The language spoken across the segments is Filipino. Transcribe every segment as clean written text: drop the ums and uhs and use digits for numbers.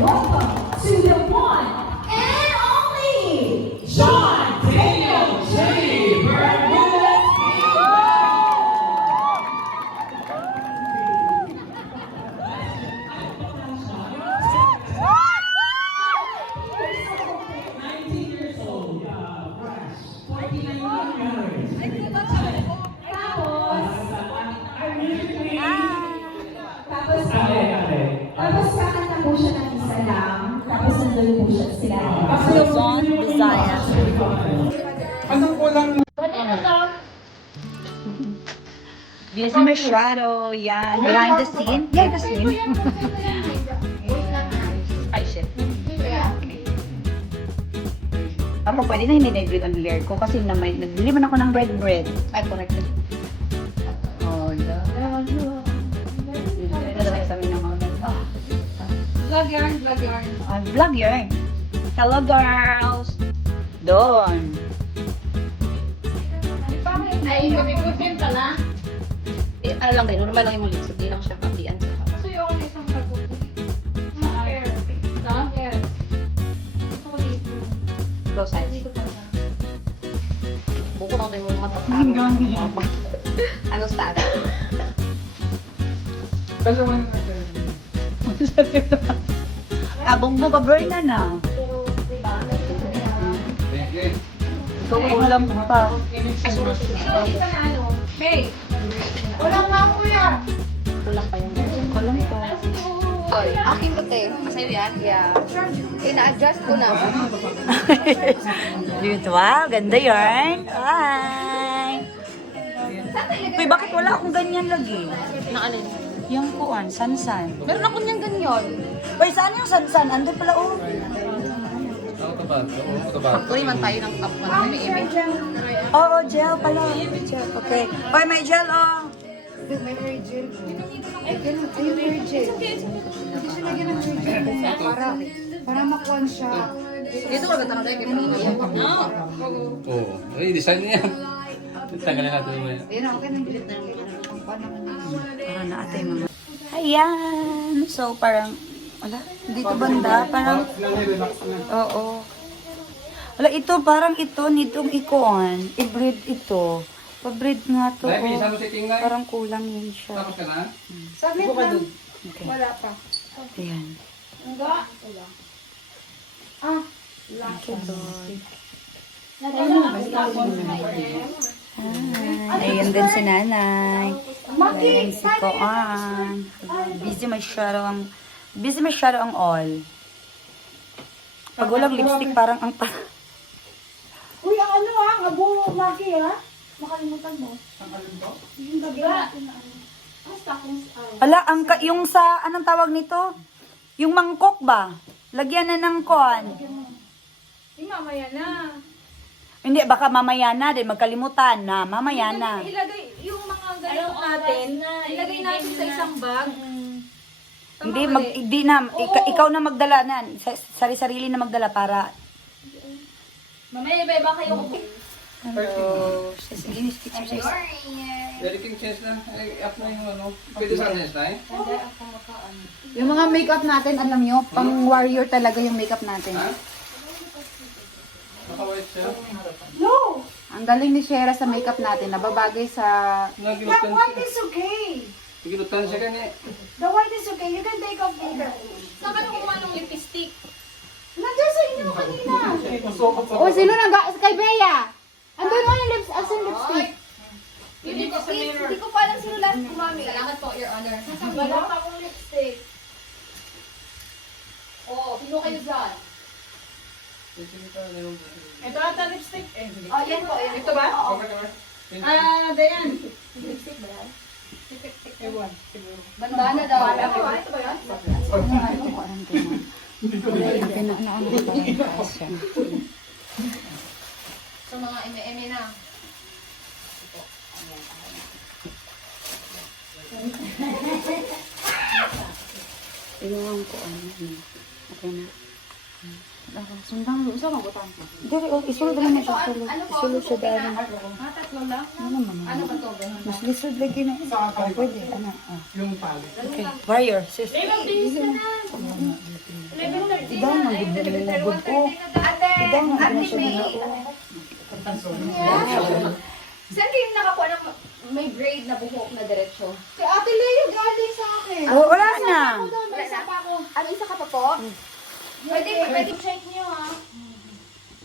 welcome to the one and only John Daniel J. Bermudez. Tapos kakanta po siya ng isa lang, tapos nandun po siya sila. Luzon, Visayas. Anong kulang mo? Busy my shadow, yan. Behind the scene. Behind the scene. Ay, shit. Ako, pwede na hindi na-bread ang layer ko kasi nagbili man ako ng bread. Ay, corrected. Oh, Vlog yarn. Vlog yarn. Hello, girls. Doon. Ay, kami po ka na. Ano lang din, normal lang yung lips. Hindi lang siya kapian sa kapag. So, yung isang kabuti. Hair. Gusto ko dito. Close eyes. Dito pa na. Buko lang din mo matapos. Ano style? Kasi wala natin. Abong mo ka, Berna na. Ikaw ko alam pa. Hey! Walang nga kuya! Kulang pa yung kulang pa. Oy, akin to te. Sa'yo yan? Yeah. Ina-adjust ko na. Dito, wow, ganda yarn. Hi! Uy, bakit wala akong ganyan lagi? Na alin? Yung kuan, sansan. Meron ako niyang ganyan. Uy, saan yung sansan? Ando pala, oh. Factory man tayo ng top na may image. Oo, gel pala. Gel, okay. Uy, may gel, oh. May very gel. Ay, very gel. Hindi siya lagyan ng very gel. Para makuha siya. Dito wala tanong tayo. Oo. Ay, design niya. Tanggalin natin mo yan. Ayun, okay nang bilit na ang panahon na. Para na atay mga. Ayan. So, parang, wala, dito banda, parang, Relax na. oo. Wala, ito, parang ito, nitong ikuan, i-breed ito. Pa-breed nga to, Dahil, isa oh. mo si King Lai. Parang kulang yun siya. Tapos ka na? Saglit lang. Okay. Wala pa. Ayan. Enggak. Thank you, Lord. Hi. Ayan din si nanay. Ayan si Koan. Busy masyado ang all. Pag walang lipstick, parang ang Uy, ang ano ang abo, Maki Nakalimutan mo. Yung gabi natin na ano. Basta kung Ala, yung sa, anong tawag nito? Yung mangkok ba? Lagyan na ng Koan. mamaya na. Hindi, baka mamaya na din, magkalimutan na. Mamaya na. Ilagay yung mga ganito natin, ilagay natin sa isang bag. Hindi na, ikaw na magdala na. Sari-sarili na magdala para. Mamaya iba kayo. Hello. Sige, picture size. Very King change na. Ay, up na yung ano. Pwede sa change na eh. Yung mga makeup natin, alam nyo, pang warrior talaga yung makeup natin. Ha? Naka-white siya. No! Ang galing ni Shera sa makeup natin, nababagay sa... Nagilutan siya. is okay. Nagilutan siya kanya. The white is okay. You can take off later. Saan ka nakuha ng lipstick? Nandiyan sa inyo kanina. Oh, sino kay Bea? Andun mo yung lipstick. Hindi ko pa alam sino last kumami. Salamat po, Your Honor. Wala pa akong lipstick. Oh, sino kayo dyan? Ito ata lipstick. Oh, yan po. Yan. Ito ba? Oo. Dayan. Lipstick ba yan? Ewan, siguro. Bandana daw. Ito ba? Ito ba yan? So, mga eme-eme na. Inuwan ko ano. Okay na. Sundang lusa, mabutan ko. Dere, isulod naman ito. Isulod siya dahil. Tatlo lang? Ano naman? Ano ba ito? Mas lisod lagi na. Pwede. Ano? Yung pali. Okay. Warrior. Sis. 11 days ka na. 11 ang gibod ko. Ate, Idaw nga Ate na siya May. na. Saan kayo nakakuha ng may braid na buhok na diretso? Si Ate Leo galing sa akin. Oh, wala na. Wala na pa ako. Ano, isa ka pa po? Pwede check niyo ha.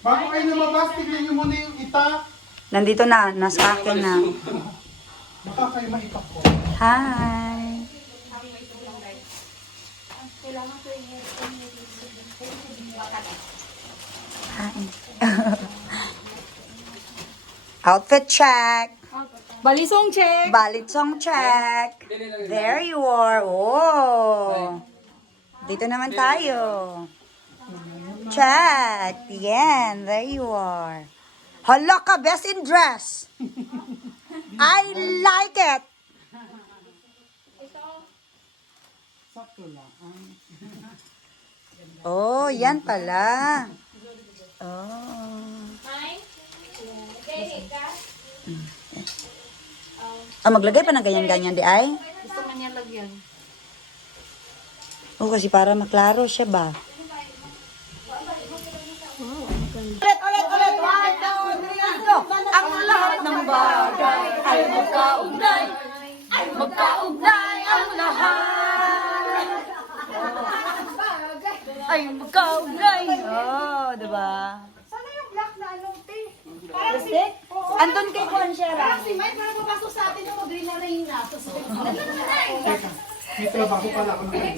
Bago kayo lumabas, tignan niyo muna yung itak. Nandito na, nasa akin na. Baka kayo maitak ko. Hi. Hi. Outfit check. Balisong check. Balitong check. There you are. Oh. Dito naman tayo. Check. Yan. There you are. Hala ka, best in dress. I like it. Oh, yan pala. Oh. Ah, maglagay pa ng ganyan-ganyan di ay? Gusto man niya lagyan. Oo, kasi para maklaro siya ba? Ang lahat ng bagay ay magkaugnay. Magkaugnay ang lahat. Ay, magkaugnay. Oh, diba? Sana yung black na ano, te. Parang si... Andun kay Juan siya Parang si Mike, parang papasok sa atin yung mag-green na rain na. May trabaho pala ako ng ano.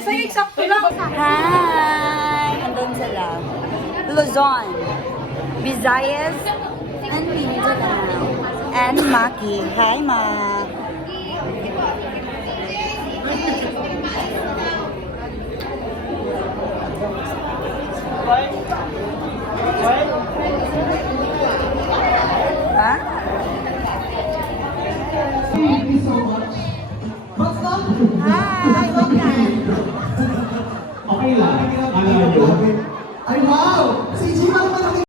Sa'yo eksakto lang. Hi! Andun sila. Luzon, Visayas, and Mindanao. And Maki. Hi, Ma. Ha? Hi! Welcome! Okay lang. Ay, wow! Si Jima naman ang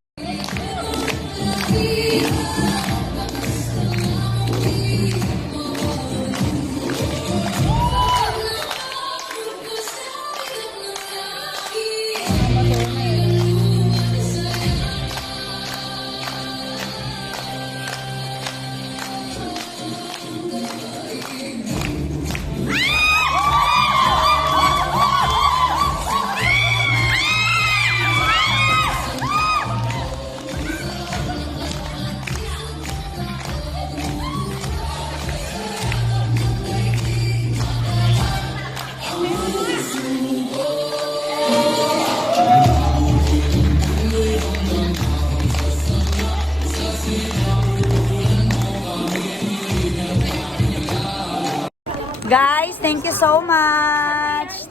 Guys, thank you so much.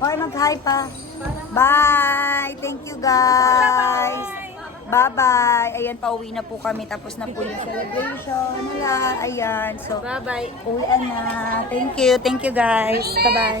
Hoy, mag-hi pa. Bye. Thank you, guys. Bye-bye. Ayan, pauwi na po kami. Tapos na po yung celebration nila. Ayan. So, bye-bye. Uwian na. Thank you. Thank you, guys. Bye-bye.